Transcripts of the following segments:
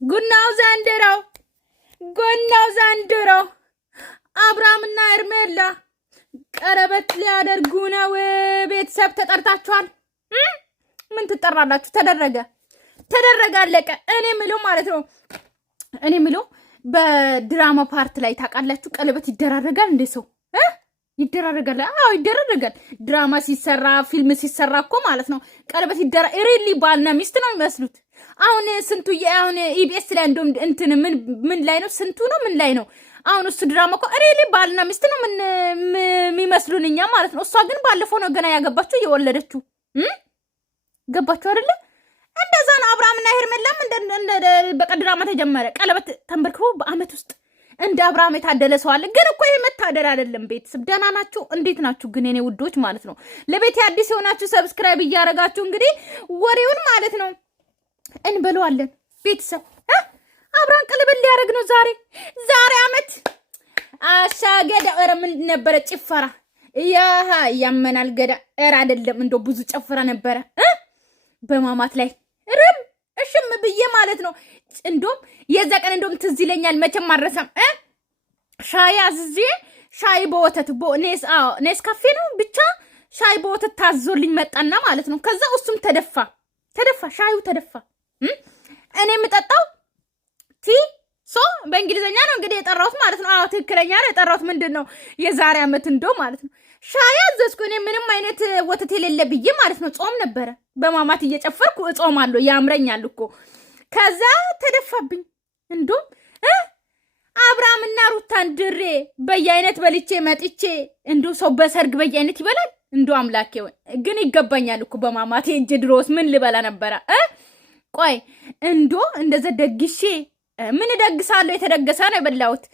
ጉናው ዘንድሮ አብርሃምና ኤርሜላ ቀለበት ሊያደርጉ ነው። ቤተሰብ ተጠርታችኋል። ምን ትጠራላችሁ? ተደረገ አለቀ። እኔ ምለው ማለት ነው። እኔ ምለው በድራማ ፓርት ላይ ታውቃላችሁ ቀለበት ይደራረጋል እንዴ? ሰው ይደራረጋል። አዎ ይደራረጋል። ድራማ ሲሰራ ፊልም ሲሰራ እኮ ማለት ነው ቀለበት ሪሊ ባልና ሚስት ነው የሚመስሉት። አሁን ስንቱ አሁን ኢቢኤስ ላይ እንደም እንትን ምን ላይ ነው ስንቱ ነው ምን ላይ ነው አሁን እሱ ድራማ እኮ ሪሊ ባልና ሚስት ነው ምን የሚመስሉን እኛ ማለት ነው። እሷ ግን ባለፈው ነው ገና ያገባችሁ እየወለደችው ገባችሁ አይደለ? እንደዛ ነው። አብርሃምና ሄርሜላም እንደ በቃ ድራማ ተጀመረ። ቀለበት ተንበርክቦ በአመት ውስጥ እንደ አብርሃም የታደለ ሰው አለ። ግን እኮ ይሄ መታደል አይደለም። ቤተሰብ ደህና ናችሁ? እንዴት ናችሁ? ግን የኔ ውዶች ማለት ነው ለቤት አዲስ የሆናችሁ ሰብስክራይብ እያደረጋችሁ እንግዲህ ወሬውን ማለት ነው እንበለዋለን። ቤተሰብ አብርሃም ቀለበት ሊያደርግ ነው ዛሬ አመት አሻገዳ ኧረ ምን ነበረ ጭፈራ ያመናል ገዳ ኧረ አይደለም እንደው ብዙ ጨፈራ ነበረ በማማት ላይ ርም እሽም ብዬ ማለት ነው። እንደውም የዛ ቀን እንደውም ትዝ ይለኛል መቼም አልረሳም። ሻይ አዝዤ ሻይ በወተት ኔስ ካፌ ነው ብቻ ሻይ በወተት ታዞልኝ መጣና ማለት ነው። ከዛ እሱም ተደፋ ሻዩ ተደፋ። እኔ የምጠጣው ቲ ሶ በእንግሊዘኛ ነው እንግዲህ የጠራሁት ማለት ነው። አዎ ትክክለኛ ነው የጠራሁት። ምንድነው የዛሬ አመት እንደው ማለት ነው ሻይ አዘዝኩ እኔ ምንም አይነት ወተት የሌለ ብዬ ማለት ነው። ጾም ነበረ በማማት እየጨፈርኩ እጾማለሁ ያምረኛል እኮ። ከዛ ተደፋብኝ። እንደውም አብርሃምና ሩታን ድሬ በየአይነት በልቼ መጥቼ እንደው ሰው በሰርግ በየአይነት ይበላል። እንደው አምላኬ ግን ይገባኛል እኮ በማማት እጅ ድሮስ ምን ልበላ ነበረ? ቆይ እንደዛ ደግሼ ምን ደግሳለሁ? የተደገሰ ነው የበላሁት።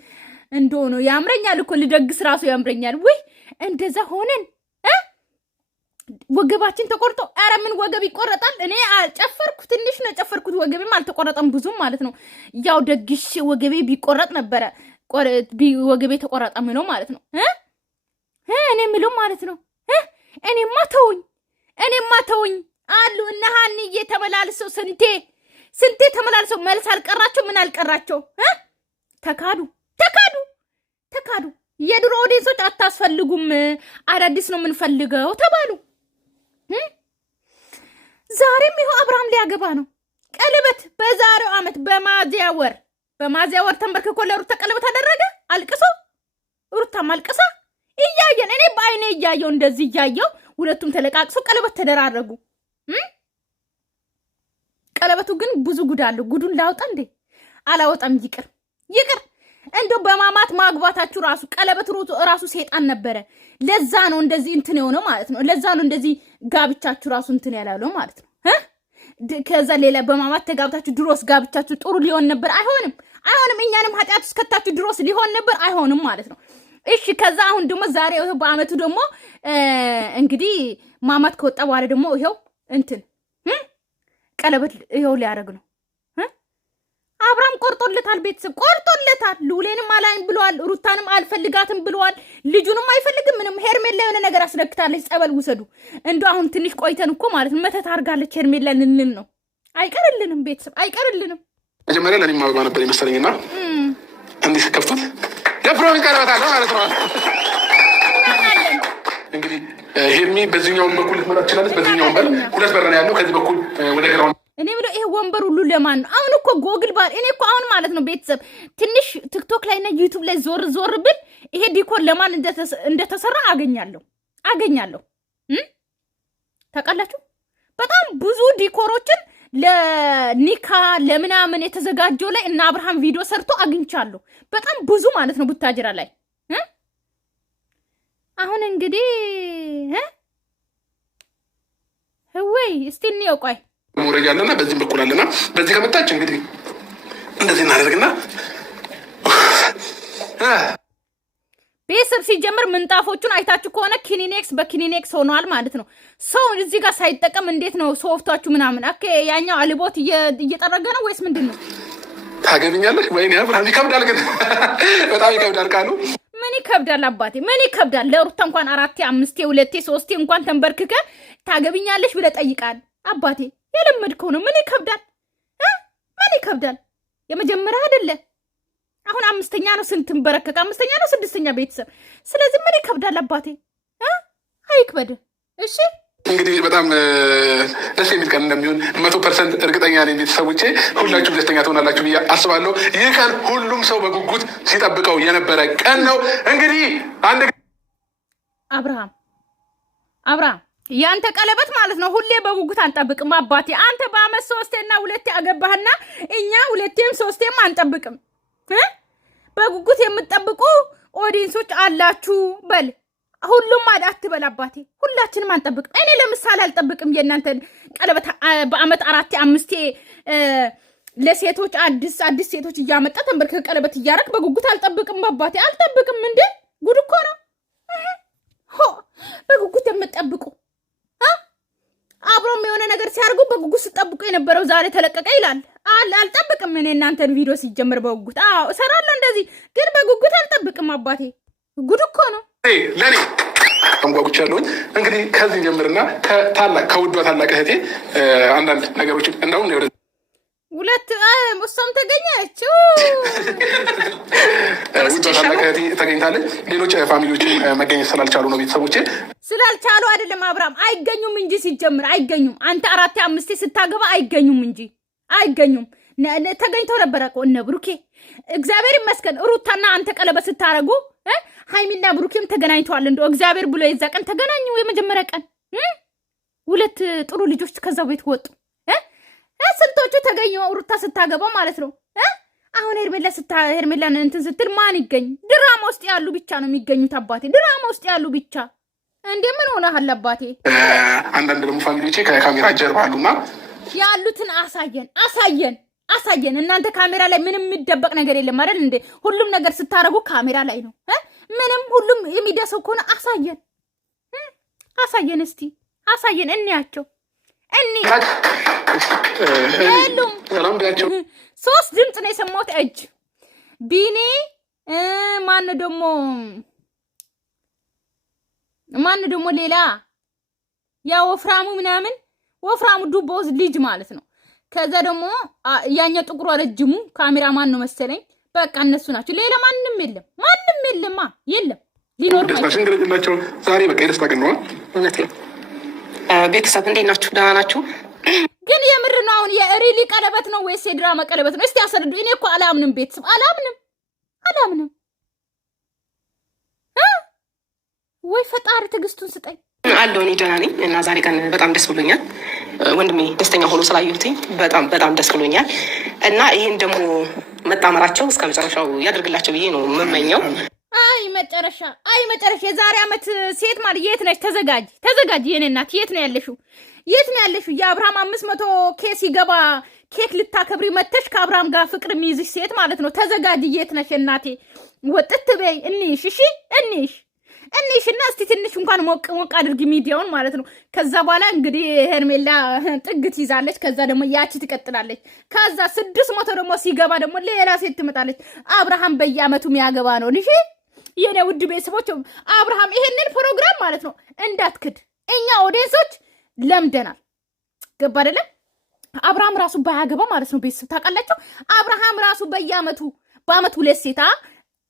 እንደው ነው ያምረኛል እኮ ልደግስ ራሱ ያምረኛል። ወይ እንደዛ ሆነን ወገባችን ተቆርጦ ኧረ ምን ወገብ ይቆረጣል? እኔ ጨፈርኩ ትንሽ ነው ጨፈርኩት። ወገቤም አልተቆረጠም ብዙም ማለት ነው። ያው ደግሼ ወገቤ ቢቆረጥ ነበረ ወገቤ ተቆረጠም ነው ማለት ነው። እኔ ምለው ማለት ነው እኔማ ተውኝ አሉ እነ ሀኒዬ ተመላልሰው ስንቴ ተመላልሰው መልስ አልቀራቸው ምን አልቀራቸው ተካዱ። የድሮ ኦዲየንሶች አታስፈልጉም አዳዲስ ነው የምንፈልገው ተባሉ። ዛሬም ይኸው አብርሃም ሊያገባ ነው። ቀለበት በዛሬው አመት በማዚያ ወር ተንበርክኮ ለሩታ ቀለበት አደረገ። አልቅሶ ሩታም አልቅሳ እያየን እኔ በአይኔ እያየው እንደዚህ እያየው ሁለቱም ተለቃቅሶ ቀለበት ተደራረጉ። ቀለበቱ ግን ብዙ ጉድ አለው። ጉዱን ላውጣ እንዴ? አላወጣም። ይቅር እንደው በማማት ማግባታችሁ ራሱ ቀለበት ራሱ ሰይጣን ነበረ። ለዛ ነው እንደዚህ እንትን የሆነው ማለት ነው። ለዛ ነው እንደዚህ ጋብቻችሁ ራሱ እንትን ያላለው ማለት ነው። ከዛ ሌላ በማማት ተጋብታችሁ ድሮስ ጋብቻችሁ ጥሩ ሊሆን ነበር። አይሆንም። እኛንም ኃጢአት ውስጥ ከታችሁ ድሮስ ሊሆን ነበር። አይሆንም ማለት ነው። እሺ ከዛ አሁን ደግሞ ዛሬ ይሄው በአመቱ ደግሞ እንግዲህ ማማት ከወጣ በኋላ ደግሞ ይሄው እንትን ቀለበት ይሄው ሊያደርግ ነው። አብርሃም ቆርጦለታል። ቤተሰብ ቆርጦለታል። ሉሌንም አላይም ብለዋል። ሩታንም አልፈልጋትም ብለዋል። ልጁንም አይፈልግም። ምንም ሄርሜላ የሆነ ነገር አስነክታለች። ጸበል ውሰዱ። እንደው አሁን ትንሽ ቆይተን እኮ ማለት ነው መተት አድርጋለች ሄርሜላ ልንል ነው። አይቀርልንም ቤተሰብ አይቀርልንም። መጀመሪያ ለኔ ማግባ ነበር የመሰለኝና እንዲህ ከፍቱት ደፍሮን ቀለበታል ማለት ነው። እንግዲህ ሄርሚ በዚህኛው በኩል ልትመጣ ትችላለች። በዚህኛው በል ሁለት በር ነው ያለው። ከዚህ በኩል ወደ ግራው እኔ ብለው ይሄ ወንበር ሁሉ ለማን ነው? አሁን እኮ ጎግል ባል እኔ እኮ አሁን ማለት ነው ቤተሰብ ትንሽ ቲክቶክ ላይ እና ዩቲዩብ ላይ ዞር ብል ይሄ ዲኮር ለማን እንደተሰራ አገኛለሁ። ታውቃላችሁ በጣም ብዙ ዲኮሮችን ለኒካ ለምናምን የተዘጋጀው ላይ እና አብርሃም ቪዲዮ ሰርቶ አግኝቻለሁ። በጣም ብዙ ማለት ነው ቡታጅራ ላይ አሁን እንግዲህ ወይ እስቲ እንየው ቆይ ሞረጃ አለና በዚህም በኩል አለና በዚህ ከመጣች እንግዲህ እንደዚህ እናደርግና ቤተሰብ ሲጀምር ምንጣፎቹን አይታችሁ ከሆነ ክሊኔክስ በክሊኔክስ ሆኗል ማለት ነው። ሰው እዚህ ጋር ሳይጠቀም እንዴት ነው ሶፍታችሁ ምናምን ያኛው አልቦት እየጠረገ ነው ወይስ ምንድነው? ታገቢኛለሽ ወይኔ አብርሃም ይከብዳል። ግን በጣም ይከብዳል ቃሉ ምን ይከብዳል አባቴ ምን ይከብዳል? ለሩታ እንኳን 4 5 2 3 እንኳን ተንበርክከ ታገቢኛለሽ ብለ ጠይቃል አባቴ የለመድከው ነው። ምን ይከብዳል? የመጀመሪያ አይደለ። አሁን አምስተኛ ነው። ስንትን በረከከ አምስተኛ ነው፣ ስድስተኛ ቤተሰብ። ስለዚህ ምን ይከብዳል አባቴ? አይክበድ። እሺ እንግዲህ በጣም ደስ የሚል ቀን እንደሚሆን 100% እርግጠኛ ነኝ። ቤተሰቦቼ ሁላችሁም ደስተኛ ትሆናላችሁ ብዬ አስባለሁ። ይህ ቀን ሁሉም ሰው በጉጉት ሲጠብቀው የነበረ ቀን ነው። እንግዲህ አንድ አብርሃም ያንተ ቀለበት ማለት ነው። ሁሌ በጉጉት አንጠብቅም አባቴ። አንተ በአመት 3ና 2 አገባህና እኛ 2ም 3ም አንጠብቅም። በጉጉት የምትጠብቁ ኦዲየንሶች አላችሁ። በል ሁሉም አትበል አባቴ። ሁላችንም አንጠብቅም። እኔ ለምሳሌ አልጠብቅም የእናንተ ቀለበት በአመት 4 5 ለሴቶች አዲስ ሴቶች እያመጣ ተንበርከ ቀለበት እያረክ በጉጉት አልጠብቅም አባቴ። አልጠብቅም እንዴ! ጉድ እኮ ነው። በጉጉት የምትጠብቁ አብሮም የሆነ ነገር ሲያርጉ በጉጉት ስጠብቁ የነበረው ዛሬ ተለቀቀ ይላል። አልጠብቅም እኔ እናንተን ቪዲዮ ሲጀምር በጉጉት እሰራለሁ እንደዚህ፣ ግን በጉጉት አልጠብቅም አባቴ። ጉድ እኮ ነው። ለኔ አንጓጉቻለሁኝ። እንግዲህ ከዚህ ጀምርና ከውዷ ታላቅ እህቴ አንዳንድ ነገሮችን እንደውም ሁለት እሷም ተገኘች። ውዷ ታላቅ እህቴ ተገኝታለች። ሌሎች ፋሚሊዎችን መገኘት ስላልቻሉ ነው ቤተሰቦቼ። ስላልቻሉ አይደለም አብርሃም፣ አይገኙም እንጂ ሲጀምር አይገኙም። አንተ 4 5 ስታገባ አይገኙም እንጂ አይገኙም። ተገኝተው ነበረ እኮ እነ ብሩኬ። እግዚአብሔር ይመስገን ሩታና አንተ ቀለበት ስታረጉ ሃይሚና ብሩኬም ተገናኝተዋል። እንደው እግዚአብሔር ብሎ የዛ ቀን ተገናኙ። የመጀመሪያ ቀን 2 ጥሩ ልጆች ከዛው ቤት ወጡ። ስንቶቹ ተገኙ ሩታ ስታገባ ማለት ነው። አሁን ሄርሜላን እንትን ስትል ማን ይገኝ? ድራማ ውስጥ ያሉ ብቻ ነው የሚገኙት አባቴ። ድራማ ውስጥ ያሉ ብቻ። እንዴ ምን ሆነሃል አባቴ? አንዳንድ ደግሞ ፋሚሊዎቼ ከካሜራ ጀርባ አሉና ያሉትን አሳየን። እናንተ ካሜራ ላይ ምንም የሚደበቅ ነገር የለም አይደል እንዴ? ሁሉም ነገር ስታረጉ ካሜራ ላይ ነው። ምንም ሁሉም የሚደሰው ከሆነ አሳየን። እስቲ አሳየን፣ እንያቸው። የሉም 3 ድምፅ ነው የሰማሁት። እጅ ቢኒ ማን ደግሞ ሌላ ያ ወፍራሙ ምናምን ወፍራሙ ዱቦዝ ልጅ ማለት ነው። ከዛ ደግሞ ያኛው ጥቁሩ ረጅሙ ካሜራማን ነው መሰለኝ። በቃ እነሱ ናቸው። ሌላ ማንም የለም። የለም ሊኖር ናቸው። ዛሬ በቃ የደስታ ቀን ነው። እውነት ነው። ቤተሰብ እንዴት ናችሁ? ደህና ናችሁ? ግን የምር ነው አሁን የሪሊ ቀለበት ነው ወይስ የድራማ ቀለበት ነው? እስቲ አስረዱ። እኔ እኮ አላምንም። ቤተሰብ አላምንም። ወይ ፈጣሪ ትዕግስቱን ስጠኝ። አለሁ እኔ ደህና ነኝ እና ዛሬ ቀን በጣም ደስ ብሎኛል። ወንድሜ ደስተኛ ሆኖ ስላየሁትኝ በጣም ደስ ብሎኛል እና ይሄን ደግሞ መጣመራቸው እስከ መጨረሻው ያደርግላቸው ብዬ ነው የምመኘው። አይ መጨረሻ የዛሬ አመት ሴት ማለት የት ነሽ? ተዘጋጅ የኔ እናት። የት ነው ያለሽው? የአብርሃም 500 ኬክ ሲገባ ኬክ ልታከብሪ መተሽ ከአብርሃም ጋር ፍቅር የሚይዝሽ ሴት ማለት ነው። ተዘጋጅ። የት ነሽ እናቴ? ወጥት በይ እንይሽ። እሺ እንይሽ እና እስቲ ትንሽ እንኳን ሞቅ አድርጊ ሚዲያውን ማለት ነው። ከዛ በኋላ እንግዲህ ሄርሜላ ጥግት ይዛለች። ከዛ ደግሞ ያቺ ትቀጥላለች። ከዛ 600 ደግሞ ሲገባ ደግሞ ሌላ ሴት ትመጣለች። አብርሃም በየአመቱ የሚያገባ ነው። ልሽ የኔ ውድ ቤተሰቦች አብርሃም ይሄንን ፕሮግራም ማለት ነው እንዳትክድ። እኛ ኦዲየንሶች ለምደናል። ገባ አይደለም? አብርሃም ራሱ ባያገባ ማለት ነው ቤተሰብ ታውቃላችሁ። አብርሃም ራሱ በየአመቱ በአመት 2 ሴት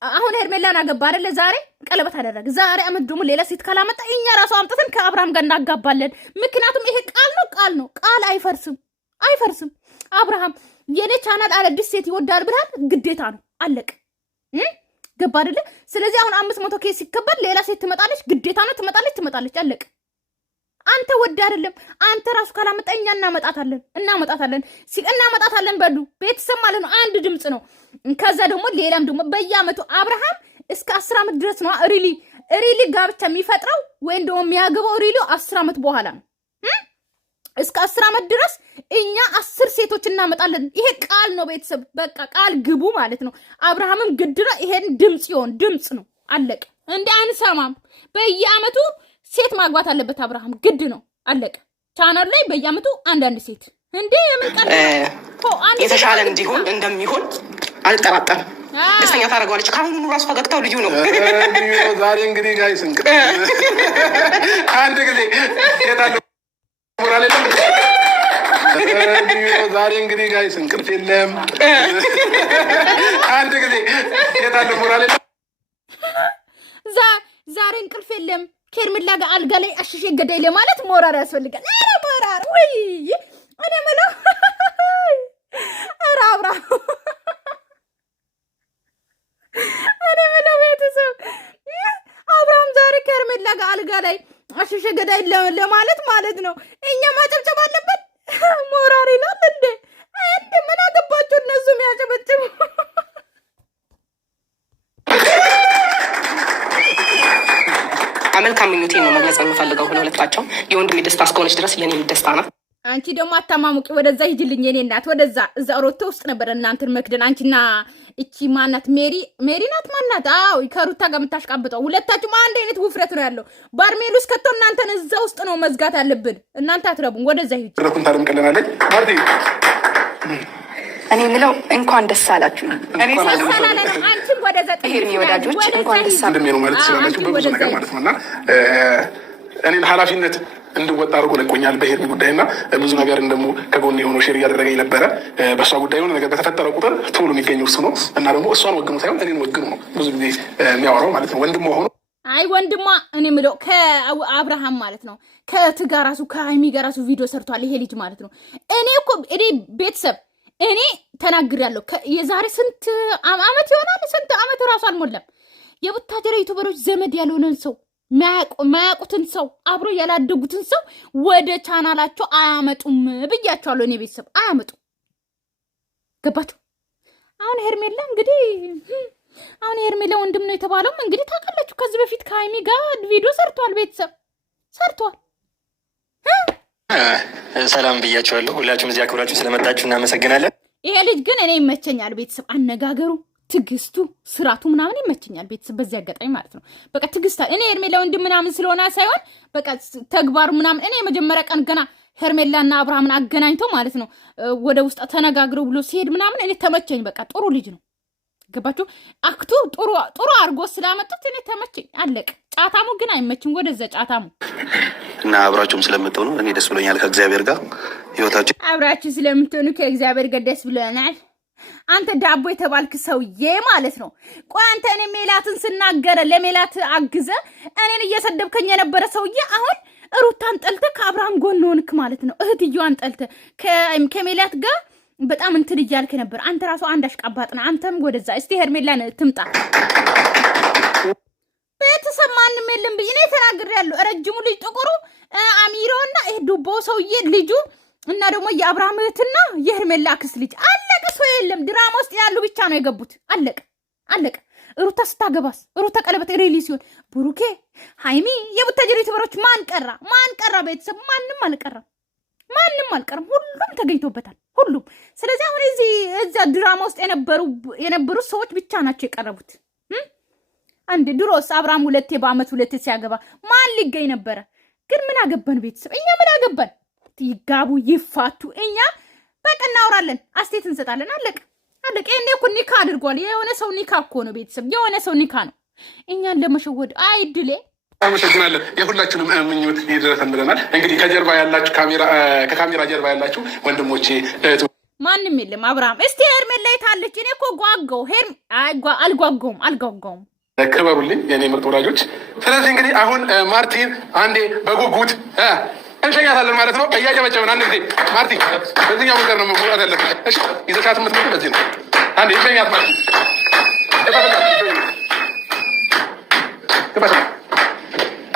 አሁን ሄርሜላን አገባ አይደለ? ዛሬ ቀለበት አደረገ። ዛሬ አመት ደግሞ ሌላ ሴት ካላመጣ እኛ ራሱ አምጥተን ከአብርሃም ጋር እናጋባለን። ምክንያቱም ይሄ ቃል ነው። ቃል አይፈርስም። አብርሃም የኔ ቻናል አዲስ ሴት ይወዳል ብላል። ግዴታ ነው። አለቅ ገባ አይደለ? ስለዚህ አሁን 500 ኬስ ሲከበር ሌላ ሴት ትመጣለች። ግዴታ ነው። ትመጣለች። አለቅ አንተ ወድ አይደለም። አንተ ራሱ ካላመጣ እኛ እናመጣታለን በሉ ቤተሰብ ማለት ነው። አንድ ድምጽ ነው። ከዛ ደግሞ ሌላም ደግሞ በየአመቱ አብርሃም እስከ 10 አመት ድረስ ነው ሪሊ ጋብቻ የሚፈጥረው ወይም ደግሞ የሚያገባው ሪሊ 10 አመት በኋላ ነው። እስከ 10 አመት ድረስ እኛ 10 ሴቶች እናመጣለን። ይሄ ቃል ነው ቤተሰብ። በቃ ቃል ግቡ ማለት ነው። አብርሃምም ግድራ ይሄን ድምጽ ነው። አለቀ። እንዴ አንሰማም። በየአመቱ ሴት ማግባት አለበት አብርሃም፣ ግድ ነው። አለቀ። ቻናል ላይ በየአመቱ አንዳንድ ሴት እንዴ የምንቀር የተሻለ እንደሚሆን አልጠራጠርም። ደስተኛ ታደርገዋለች። ከአሁኑ ራሱ ፈገግታው ልዩ ነው። ዛሬ እንግዲህ ጋይስ አንድ ጊዜ ዛሬ እንግዲህ ጋይስ እንቅልፍ የለም። አንድ ጊዜ የታለ ሞራል ዛሬ እንቅልፍ የለም። ኬርሜላ ጋር አልጋ ላይ አሽሼ ገዳይ ለማለት ሞራል ያስፈልጋል። ኧረ ሞራል ወይ እኔ የምለው ኧረ አብርሃም እኔ የምለው ቤተሰብ አብርሃም ዛሬ ኬርሜላ ጋር አልጋ ላይ አሽሼ ገዳይ ለማለት ማለት ነው። እኛ ማጨብጨብ አለበት። ሞራል ይላል እንዴ? ምን አገባቸው እነሱ የሚያጨበጭቡ? መልካም ምኞቴን ነው መግለጽ የምፈልገው ለሁለታቸው። የወንድሜ ደስታ እስከሆነች ድረስ የኔም ደስታ ናት። አንቺ ደግሞ አታማሙቂ። ወደዛ ሂጅልኝ የኔ እናት፣ ወደዛ እዛ ሮቶ ውስጥ ነበር እናንተን መክደን። አንቺና እቺ ማናት ሜሪ ናት ማናት? አዎ ከሩታ ጋር የምታሽቃብጠው ሁለታችሁም አንድ አይነት ውፍረት ነው ያለው። ባርሜሉ ውስጥ ከተው እናንተን እዛ ውስጥ ነው መዝጋት ያለብን። እናንተ አትረቡም። ወደዛ ሂጅ። ረኩን ታደምቀለናለች ማርቲ። እኔ ምለው እንኳን ደስ አላችሁ። እኔ ሰላለ ነው። አንቺም ወደዛ ሄርሚ ወዳጆች እንኳን ደስ አላችሁ ነው ማለት ትችላላችሁ በብዙ ነገር ማለት ነውና እኔን ኃላፊነት እንድወጣ አድርጎ ለቆኛል በሄርሚ ጉዳይና ብዙ ነገር ደግሞ ከጎን የሆነው ሼር እያደረገኝ ነበረ። በእሷ ጉዳይ የሆነ ነገር በተፈጠረ ቁጥር ቶሎ የሚገኘው እሱ ነው እና ደግሞ እሷን ወግኑ ሳይሆን እኔን ወግኑ ነው ብዙ ጊዜ የሚያወራው ማለት ነው። ወንድሟ ሆኖ አይ ወንድሟ እኔ የምለው ከአብርሃም ማለት ነው ከትጋ ራሱ ከሀይሚ ጋር ራሱ ቪዲዮ ሰርቷል ይሄ ልጅ ማለት ነው። እኔ ቤተሰብ እኔ ተናግሬያለሁ። የዛሬ ስንት አመት ይሆናል? ስንት አመት ራሱ አልሞላም። የቡታጀራ ዩቱበሮች ዘመድ ያልሆነን ሰው ማያውቁትን ሰው አብሮ ያላደጉትን ሰው ወደ ቻናላቸው አያመጡም ብያቸዋለሁ። እኔ ቤተሰብ አያመጡም። ገባችሁ? አሁን ሄርሜላ እንግዲህ ሄርሜላ ወንድም ነው የተባለውም እንግዲህ ታውቃላችሁ። ከዚህ በፊት ከሀይሚ ጋር ቪዲዮ ሰርቷል። ቤተሰብ ሰርቷል። ሰላም ብያቸዋለሁ። ሁላችሁም እዚህ አክብራችሁ ስለመጣችሁ እናመሰግናለን። ይሄ ልጅ ግን እኔ ይመቸኛል። ቤተሰብ አነጋገሩ፣ ትግስቱ፣ ስራቱ ምናምን ይመቸኛል። ቤተሰብ በዚህ አጋጣሚ ማለት ነው በቃ ትግስታ እኔ ሄርሜላ ወንድም ምናምን ስለሆነ ሳይሆን በቃ ተግባሩ ምናምን እኔ የመጀመሪያ ቀን ገና ሄርሜላና አብርሃምን አገናኝቶ ማለት ነው ወደ ውስጥ ተነጋግረው ብሎ ሲሄድ ምናምን እኔ ተመቸኝ። በቃ ጥሩ ልጅ ነው። ገባችሁ? አክቱ ጥሩ አድርጎ ስላመጡት እኔ ተመቸኝ። አለቅ። ጫታሙ ግን አይመችም። ወደዛ ጫታሙ እና አብራችሁም ስለምትሆኑ እኔ ደስ ብሎኛል። ከእግዚአብሔር ጋር ህይወታችሁ አብራችሁ ስለምትሆኑ ከእግዚአብሔር ጋር ደስ ብሎናል። አንተ ዳቦ የተባልክ ሰውዬ ማለት ነው። ቆይ አንተ እኔ ሜላትን ስናገረ ለሜላት አግዘ እኔን እየሰደብከኝ የነበረ ሰውዬ አሁን ሩታን ጠልተ ከአብርሃም ጎን ሆንክ ማለት ነው። እህትየዋን ጠልተ ከሜላት ጋር በጣም እንትን እያልክ ነበር። አንተ ራሱ አንድ አሽቃባጥ ነህ። አንተም ወደዛ እስቲ ሄርሜላን ትምጣ። ቤተሰብ ማንም የለም ብዬ እኔ ተናግሬያለሁ። ረጅሙ ልጅ ጥቁሩ አሚሮና ይሄ ዱቦ ሰውዬ ልጁ እና ደግሞ የአብርሃም እህትና የሄርሜላ አክስት ልጅ አለቀ። ሰው የለም። ድራማ ውስጥ ያሉ ብቻ ነው የገቡት። አለቀ። ሩታ ስታገባስ ሩታ ቀለበት ሬሊ ሲሆን ብሩኬ ሃይሚ የቡታጀራ ዩቲዩበሮች ማን ቀራ? ቤተሰብ ማንም አልቀረም። ሁሉም ተገኝቶበታል። ሁሉም። ስለዚህ አሁን እዛ ድራማ ውስጥ የነበሩ ሰዎች ብቻ ናቸው የቀረቡት። አንድ ድሮስ አብርሃም በአመት ሁለቴ ሲያገባ ማን ሊገኝ ነበረ? ግን ምን አገባን ቤተሰብ? እኛ ምን አገባን? ይጋቡ ይፋቱ፣ እኛ በቃ እናወራለን፣ አስቴት እንሰጣለን። አለቀ። እኔ እኮ ኒካ አድርጓል። የሆነ ሰው ኒካ እኮ ነው ቤተሰብ፣ የሆነ ሰው ኒካ ነው። እኛን ለመሸወድ አይድሌ። አመሰግናለን። የሁላችሁንም ምኞት ይድረሰን ብለናል። እንግዲህ ከጀርባ ያላችሁ ከካሜራ ጀርባ ያላችሁ ወንድሞቼ ማንም የለም። አብርሃም እስቲ ሄርሜላ የታለች? እኔ እኮ ጓጓው አልጓጓውም። ክበሩልኝ የኔ ምርጥ ወዳጆች። ስለዚህ እንግዲህ አሁን ማርቲን አንዴ በጉጉት እንሸኛታለን ማለት ነው። እያጨበጨብን አንድ ጊዜ ማርቲ፣ በዚህኛው መንገድ ነው መውጣት ያለብሽ። እሺ ይዘሻት የምትመጡ በዚህ ነው። አንዴ እንሸኛት ማርቲ።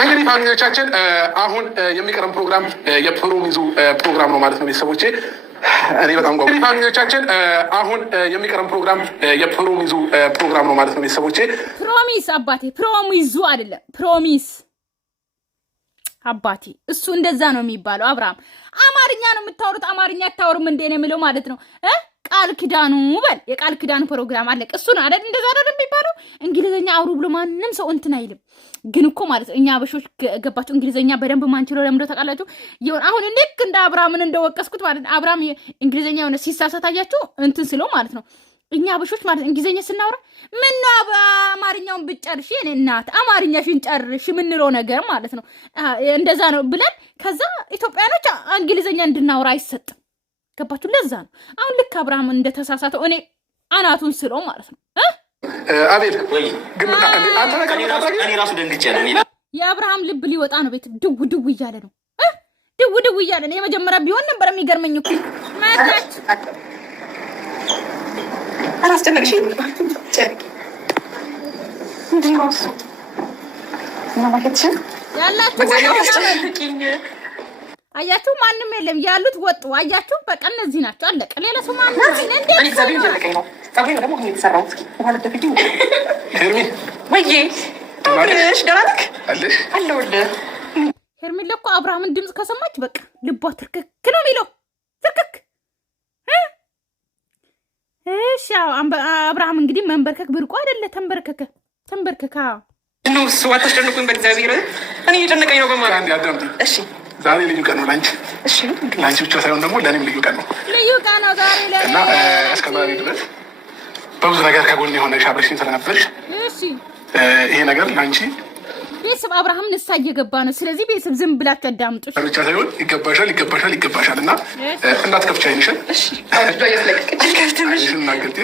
እንግዲህ ፋሚሊዎቻችን አሁን የሚቀረን ፕሮግራም የፕሮሚዙ ፕሮግራም ነው ማለት ነው ቤተሰቦቼ። እኔ በጣም ጓጉ። ፋሚሊዎቻችን አሁን የሚቀረን ፕሮግራም የፕሮሚዙ ፕሮግራም ነው ማለት ነው ቤተሰቦቼ። ፕሮሚስ አባቴ፣ ፕሮሚዙ አይደለም ፕሮሚስ አባቴ። እሱ እንደዛ ነው የሚባለው። አብርሃም አማርኛ ነው የምታወሩት፣ አማርኛ አታወሩም እንዴ ነው የሚለው ማለት ነው። ቃል ኪዳኑ በል የቃል ኪዳኑ ፕሮግራም አለቅ። እሱ ነው አይደል? እንደዛ አይደል የሚባለው? እንግሊዘኛ አውሩ ብሎ ማንም ሰው እንትን አይልም። ግን እኮ ማለት እኛ አበሾች ገባችሁ እንግሊዘኛ በደንብ ማንችለው ለምንድነው ታውቃላችሁ? አሁን ልክ እንደ አብርሃምን እንደወቀስኩት ማለት አብርሃም እንግሊዘኛ የሆነ ሲሳሳት አያችሁ እንትን ስለው ማለት ነው። እኛ አበሾች ማለት እንግሊዘኛ ስናወራ ምን ነው አማርኛውን ብጨርሽ የኔ እናት አማርኛሽን ጨርሽ የምንለው ነገር ማለት ነው። እንደዛ ነው ብለን ከዛ ኢትዮጵያኖች እንግሊዘኛ እንድናወራ አይሰጥም። ገባችሁ? ለዛ ነው አሁን ልክ አብርሃም እንደተሳሳተው እኔ አናቱን ስለው ማለት ነው። አቤል ግን እኔ ራሱ ደንግጫለሁ። የአብርሃም ልብ ሊወጣ ነው። ቤት ድው ድው እያለ ነው። ድው ድው እያለ ነው። የመጀመሪያ ቢሆን ነበር የሚገርመኝ እኮ ማታች አላስጨነቅሽኝ። አያችሁ፣ ማንም የለም ያሉት ወጡ። አያችሁ፣ በቃ እነዚህ ናቸው። አለቀ። ሌላ ሰው ማንም ሄርሜላ እኮ አብርሃምን ድምፅ ከሰማች በቃ ልቧ ትርክክ ነው የሚለው። ትርክክ። እሺ አብርሃም እንግዲህ መንበርከክ ብርቁ አይደለ? ተንበርከካ ነው እሱ። አታስጨንቁኝ በእግዚአብሔር። እኔ እየጨነቀኝ ነው በማለት። እሺ ዛሬ ልዩ ቀን ነው ላንቺ። እሺ ላንቺ ብቻ ሳይሆን ደግሞ ለእኔም ልዩ ቀን ነው። ልዩ ቀን ነው ዛሬ ለኔ እና እስከ ዛሬ ድረስ በብዙ ነገር ከጎን የሆነሽ አብረሽኝ ስለነበርሽ እሺ ይሄ ነገር ላንቺ ቤተሰብ አብርሃም ንሳ እየገባ ነው። ስለዚህ ቤተሰብ ዝም ብላችሁ አዳምጡ ብቻ ሳይሆን ይገባሻል እና እንዳትከፍቻ አይንሽን። እሺ አውጥቶ ያስለቀቀሽ እናገርቴ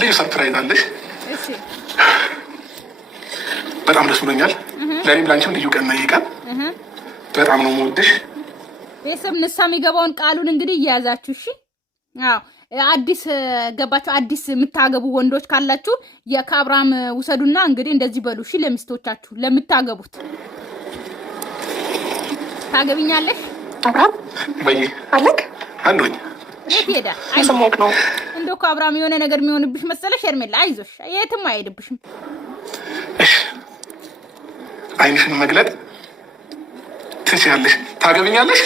ልዩ ሰርፕራይዝ አለሽ። በጣም ደስ ብሎኛል። ለእኔም ላንቺም ልዩ ቀን ነው ይሄ ቀን። በጣም ነው የምወድሽ። ቤተሰብ ንሳ የሚገባውን ቃሉን እንግዲህ እያያዛችሁ እሺ። አዎ አዲስ ገባችሁ። አዲስ የምታገቡ ወንዶች ካላችሁ ከአብርሃም ውሰዱና እንግዲህ እንደዚህ በሉ እሺ። ለሚስቶቻችሁ ለምታገቡት ታገቢኛለሽ አብርሃም በይ አለክ አንዶኝ የት ሄዳ አይሰማክ ነው እንደው ከአብርሃም የሆነ ነገር የሚሆንብሽ መሰለሽ? ሄርሜላ አይዞሽ፣ የትም አይሄድብሽም። እሺ አይንሽን መግለጥ ትችያለሽ። ታገቢኛለሽ?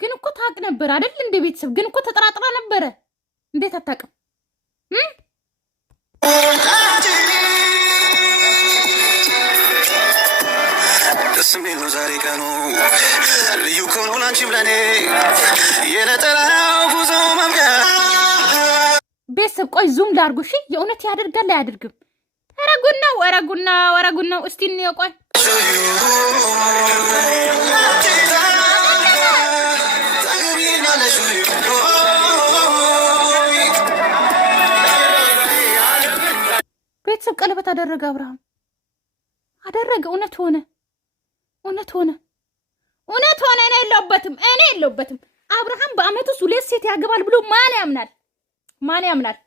ግን እኮ ታውቅ ነበር አይደል? እንደ ቤተሰብ ግን እኮ ተጠራጥራ ነበረ። እንዴት አታውቅም? ደስ የሚል ነው ዛሬ ቀኑ ልዩ ከሆኑ ላንቺም ለኔ የነጠላው ጉዞ መምሪያ። ቤተሰብ ቆይ ዙም ላድርጉ እሺ። የእውነት ያደርጋል አያደርግም? ኧረ ጉድ ነው። እስቲ እንየው ቆይ ቤተሰብ ቀለበት አደረገ። አብርሃም አደረገ። እውነት ሆነ። እኔ የለሁበትም። አብርሃም በአመት ውስጥ 2 ሴት ያገባል ብሎ ማን ያምናል?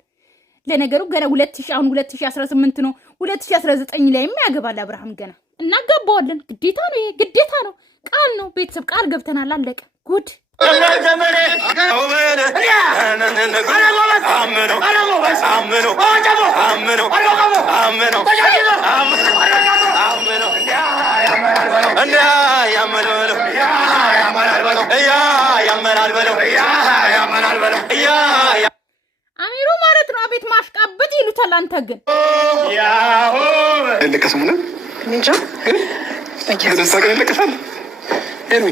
ለነገሩ ገና 2018 ነው። 2019 ላይም ያገባል አብርሃም ገና። እናገባዋለን። ግዴታ ነው። ቃል ነው። ቤተሰብ ቃል ገብተናል። አለቀ። ጉድ አሚሩ ማለት ነው። አቤት ማሽቃበጥ ይሉታል። አንተ ግን ለቀስሙና እንጃ ደስታ ቀን ይለቀሳል። ሄርሚ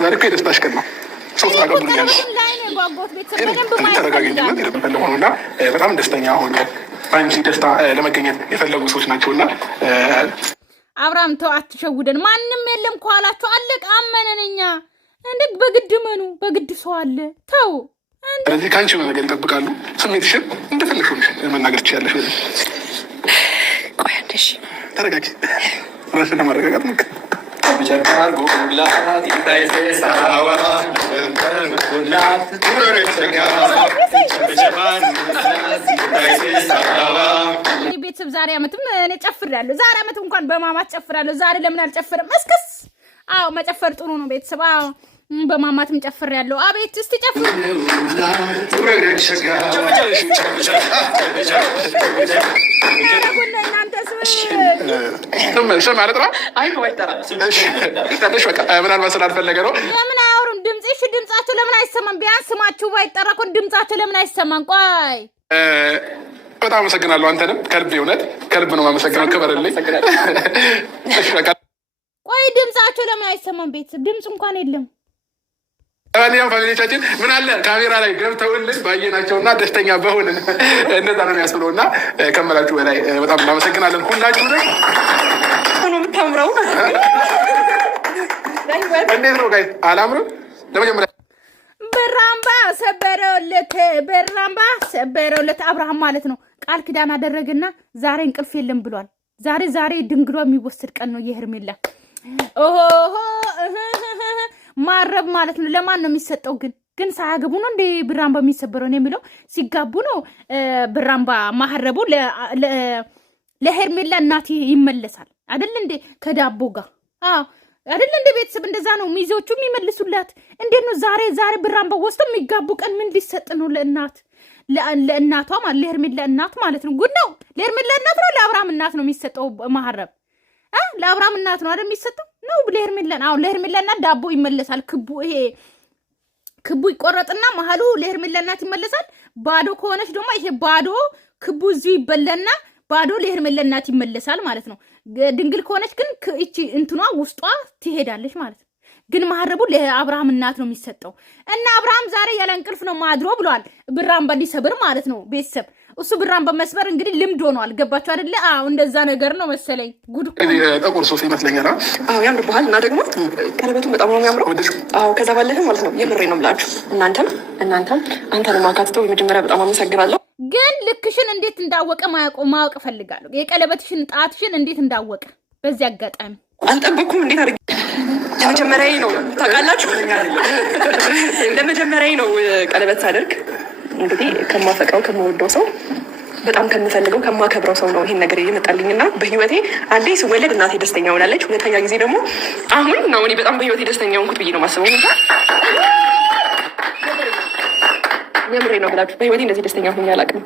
ዛሬ እኮ የደስታሽ ቀን ነው። ሶስት አቀብኛለሽ። ተረጋግኝና በጣም ደስተኛ ሆነ። በአንቺ ደስታ ለመገኘት የፈለጉ ሰዎች ናቸውና አብርሃም ተው፣ አትሸውደን። ማንም የለም ከኋላችሁ። አለቅ አመነን እኛ። እንዴ በግድ መኑ በግድ ሰው አለ። ተው። ስለዚህ ከአንቺ ነገር ይጠብቃሉ። ስሜትሽን እንደፈለግሽ መናገር ትችያለሽ። ቆይ አንዴ እሺ፣ ተረጋጊ። ራስን ለማረጋጋት ሞክር። ቤተሰብ ዛሬ አመትም እኔ ጨፍራለሁ። ዛሬ አመት እንኳን በማማት ጨፍራለሁ። ዛሬ ለምን አልጨፍርም? እስክስ አዎ መጨፈር ጥሩ ነው ቤተሰብ። አዎ በማማትም ጨፍራለሁ። አቤት እስቲ ጨፍሩ። ምናልባት ስላልፈለገ ነው። ለምን አያወሩም? ድምጻቸው ለምን አይሰማም? ቢያንስ ስማችሁ ባይጠራ እኮ ድምጻቸው ለምን አይሰማም? ቆይ በጣም አመሰግናለሁ። አንተንም ከልብ የእውነት ከልብ ነው የማመሰግነው። ክበርልኝ። ቆይ ድምጻቸው ለምን አይሰማም? ቤተሰብ ድምፅ እንኳን የለም። ለማንኛውም ፋሚሊዎቻችን ምን አለ ካሜራ ላይ ገብተውልን ባየናቸውና ደስተኛ በሆንን እንደዛ ነው የሚያስብለውና ከመላችሁ በላይ በጣም እናመሰግናለን ሁላችሁ ነው የምታምረው እንዴት ነው ጋይስ? አላምርም? ለመጀመሪያ በራምባ ሰበረውለት አብርሃም ማለት ነው። ቃል ኪዳን አደረገና ዛሬ እንቅልፍ የለም ብሏል። ዛሬ ድንግሏ የሚወስድ ቀን ነው የሄርሜላ። ኦሆ ማረብ ማለት ነው። ለማን ነው የሚሰጠው? ግን ሳያገቡ ነው እንደ ብራምባ የሚሰበረው ነው የሚለው። ሲጋቡ ነው ብራምባ ማህረቡ ለሄርሜላ እናት ይመለሳል አይደል እንዴ? ከዳቦ ጋር አይደል እንደ ቤተሰብ እንደዛ ነው ሚዜዎቹ የሚመልሱላት። እንዴት ነው ዛሬ ብራምባ ወስዶ የሚጋቡ ቀን ምን ሊሰጥ ነው ለእናቷ ማለት ለሄርሜላ እናት ማለት ነው። ጉድ ነው። ለሄርሜላ እናት ነው ለአብርሃም እናት ነው የሚሰጠው ማህረብ? ለአብርሃም እናት ነው አይደል የሚሰጠው? ነው ለሄርሜላ። ለሄርሜላ እናት ዳቦ ይመለሳል። ክቡ ይቆረጥና መሀሉ ለሄርሜላ እናት ይመለሳል። ባዶ ከሆነች ደግሞ ይሄ ባዶ ክቡ እዚሁ ይበላና ባዶ ለሄርሜላ እናት ይመለሳል ማለት ነው። ድንግል ከሆነች ግን እቺ እንትኗ ውስጧ ትሄዳለች ማለት ነው። ግን ማህረቡ ለአብርሃም እናት ነው የሚሰጠው። እና አብርሃም ዛሬ ያለ እንቅልፍ ነው ማድሮ ብሏል። ብራምባ ሊሰብር ማለት ነው ቤተሰብ። እሱ ብራምባ መስበር እንግዲህ ልምድ ሆኗል። ገባችሁ አይደለ? እንደዛ ነገር ነው መሰለኝ። ጉድ ጠቁር ሶፍ ይመስለኛል። ያምር ባህል እና ደግሞ ቀለበቱን በጣም ነው የሚያምረው። ከዛ ባለፈ ማለት ነው የምሬ ነው ብላችሁ እናንተም አንተን ማካትተው የመጀመሪያ በጣም አመሰግናለሁ። ግን ልክሽን እንዴት እንዳወቀ ማወቅ እፈልጋለሁ። የቀለበትሽን ጣትሽን እንዴት እንዳወቀ በዚህ አጋጣሚ አልጠበኩም። እንዴት አድርጌ ለመጀመሪያዬ ነው ታውቃላችሁ። ለመጀመሪያዬ ነው ቀለበት ሳደርግ። እንግዲህ ከማፈቅረው ከምወደው ሰው በጣም ከምፈልገው ከማከብረው ሰው ነው ይሄን ነገር የመጣልኝና በህይወቴ አንዴ ስወለድ እናቴ ደስተኛ ሆናለች። ሁለተኛ ጊዜ ደግሞ አሁን ነው እኔ በጣም በህይወቴ ደስተኛ ሆንኩት ብዬ ነው የማስበው። የምሬ ነው ብላችሁ በህይወቴ እንደዚህ ደስተኛ ሆኜ አላውቅም።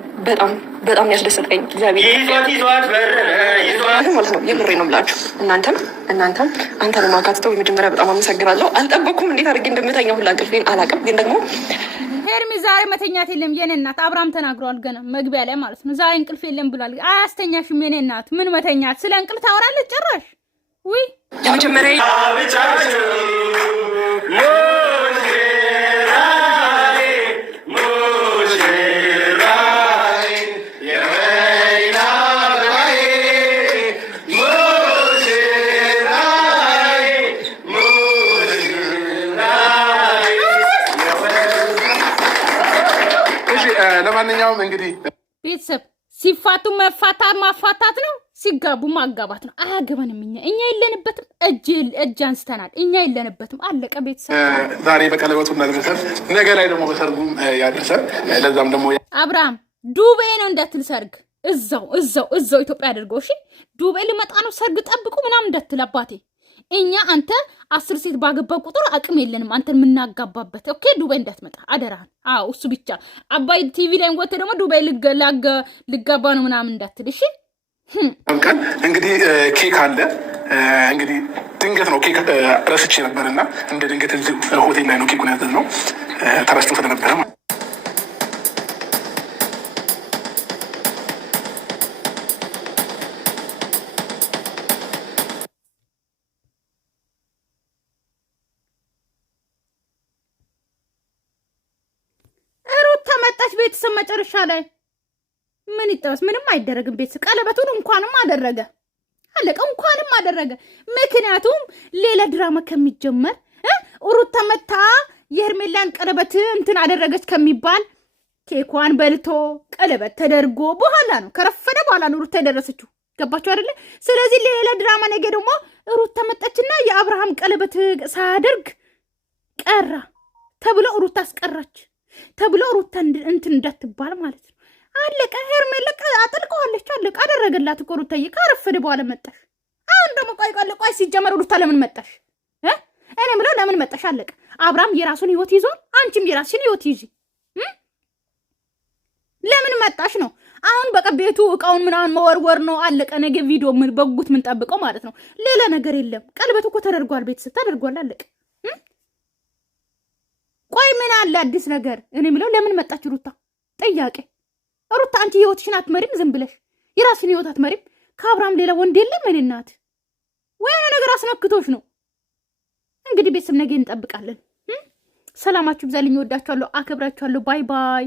በጣም ያስደሰተኝ እግዚአብሔር ማለት ነው። የምሬ ነው ብላችሁ እናንተም አንተን ማካትተው የመጀመሪያ በጣም አመሰግናለሁ። አልጠበኩም እንዴት አድርጌ እንደምተኛ ሁላ እንቅልፌን አላውቅም። ግን ደግሞ ሄርሚ ዛሬ መተኛት የለም የኔ እናት። አብርሃም ተናግሯል ገና መግቢያ ላይ ማለት ነው። ዛሬ እንቅልፍ የለም ብሏል። አያስተኛሽም የኔ እናት። ምን መተኛት? ስለ እንቅልፍ ታወራለች ጭራሽ። ውይ የመጀመሪያ ለማንኛውም እንግዲህ ቤተሰብ ሲፋቱ ማፋታት ነው፣ ሲጋቡ ማጋባት ነው። አያገባንም። እኛ የለንበትም። እጅ አንስተናል። እኛ የለንበትም። አለቀ። ቤተሰብ ዛሬ በቀለበቱ እናደርሰን፣ ነገ ላይ ደግሞ በሰርጉም ያደርሰን። ለዛም ደግሞ አብርሃም ዱቤ ነው እንዳትል፣ ሰርግ እዛው ኢትዮጵያ አድርገው። እሺ ዱቤ ልመጣ ነው ሰርግ ጠብቁ ምናምን እንዳትል አባቴ። እኛ አንተ 10 ሴት ባገባ ቁጥር አቅም የለንም አንተን የምናጋባበት። ኦኬ ዱባይ እንዳትመጣ አደራህን። እሱ ብቻ አባይ ቲቪ ላይ ወጥተህ ደግሞ ዱባይ ልጋባ ነው ምናምን እንዳትል እሺ። ቀን እንግዲህ ኬክ አለ። እንግዲህ ድንገት ነው ኬክ ረስቼ ነበርና እንደ ድንገት እዚህ ሆቴል ላይ ነው ኬኩን ያዘዝነው። ተረስቶ ስለነበረ ቤተሰብ መጨረሻ ላይ ምን ይጠበስ? ምንም አይደረግም። ቤተሰብ ቀለበቱን እንኳንም አደረገ አለቀ። እንኳንም አደረገ። ምክንያቱም ሌላ ድራማ ከሚጀመር ሩታ መታ የሄርሜላን ቀለበት እንትን አደረገች ከሚባል ኬኳን በልቶ ቀለበት ተደርጎ በኋላ ነው ከረፈደ በኋላ ነው ሩታ የደረሰችው። ገባችሁ አይደለ? ስለዚህ ሌላ ድራማ ነገ ደግሞ ሩታ መጣችና የአብርሃም ቀለበት ሳያደርግ ቀራ ተብሎ ሩታ አስቀራች ተብሎ ሩታ እንትን እንዳትባል ማለት ነው። አለቀ። ሄርሜላ አጥልቀዋለች። አለቀ። አደረገላት እኮ ሩታዬ። ካረፈደ በኋላ መጣሽ። አሁን ደግሞ ቆይ ሲጀመር ሩታ ለምን መጣሽ? እኔም ብለው ለምን መጣሽ? አለቀ። አብርሃም የራሱን ህይወት ይዟል። አንቺም የራስሽን ህይወት ይዚ። ለምን መጣሽ ነው። አሁን በቃ ቤቱ እቃውን ምናምን መወርወር ነው። አለቀ። ነገ ቪዲዮ በጉት ምን ጠብቀው ማለት ነው። ሌላ ነገር የለም። ቀለበት እኮ ተደርጓል። ቤተሰብ ተደርጓል። አለቀ። ቆይ ምን አለ አዲስ ነገር? እኔ ምለው ለምን መጣች ሩታ? ጥያቄ። ሩታ አንቺ ህይወትሽን አትመሪም? ዝም ብለሽ የራስሽን ህይወት አትመሪም? ከአብርሃም ሌላ ወንድ የለም? እኔ እናት ወይ ነገር አስነክቶሽ ነው። እንግዲህ ቤተሰብ ነገ እንጠብቃለን። ሰላማችሁ ብዛልኝ። ወዳችኋለሁ፣ አከብራችኋለሁ። ባይ ባይ።